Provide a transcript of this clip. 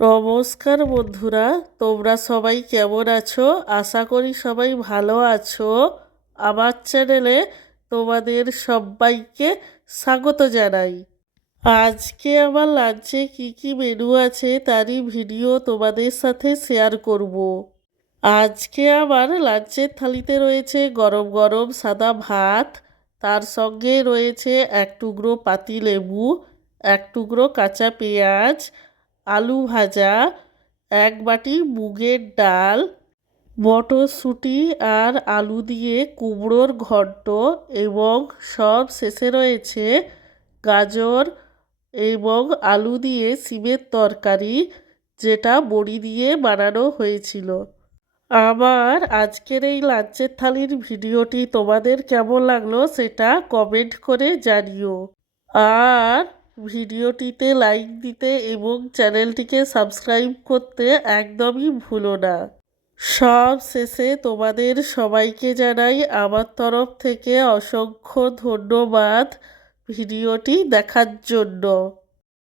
নমস্কার বন্ধুরা, তোমরা সবাই কেমন আছো? আশা করি সবাই ভালো আছো। আমার চ্যানেলে তোমাদের সবাইকে স্বাগত জানাই। আজকে আমার লাঞ্চে কি কি মেনু আছে তারই ভিডিও তোমাদের সাথে শেয়ার করব। আজকে আমার লাঞ্চের থালিতে রয়েছে গরম গরম সাদা ভাত, তার সঙ্গে রয়েছে এক টুকরো পাতিলেবু, এক টুকরো কাঁচা পেঁয়াজ, আলু ভাজা, এক বাটি মুগের ডাল, মটরশুঁটি আর আলু দিয়ে কুমড়োর ঘন্ট, এবং সব শেষে রয়েছে গাজর এবং আলু দিয়ে সিমের তরকারি, যেটা বড়ি দিয়ে বানানো হয়েছিল। আমার আজকের এই লাঞ্চের থালির ভিডিওটি তোমাদের কেমন লাগলো সেটা কমেন্ট করে জানিও। আর ভিডিওটিতে লাইক দিতে এবং চ্যানেলটিকে সাবস্ক্রাইব করতে একদমই ভুলো না। সব শেষে তোমাদের সবাইকে জানাই আমার তরফ থেকে অসংখ্য ধন্যবাদ ভিডিওটি দেখার জন্য।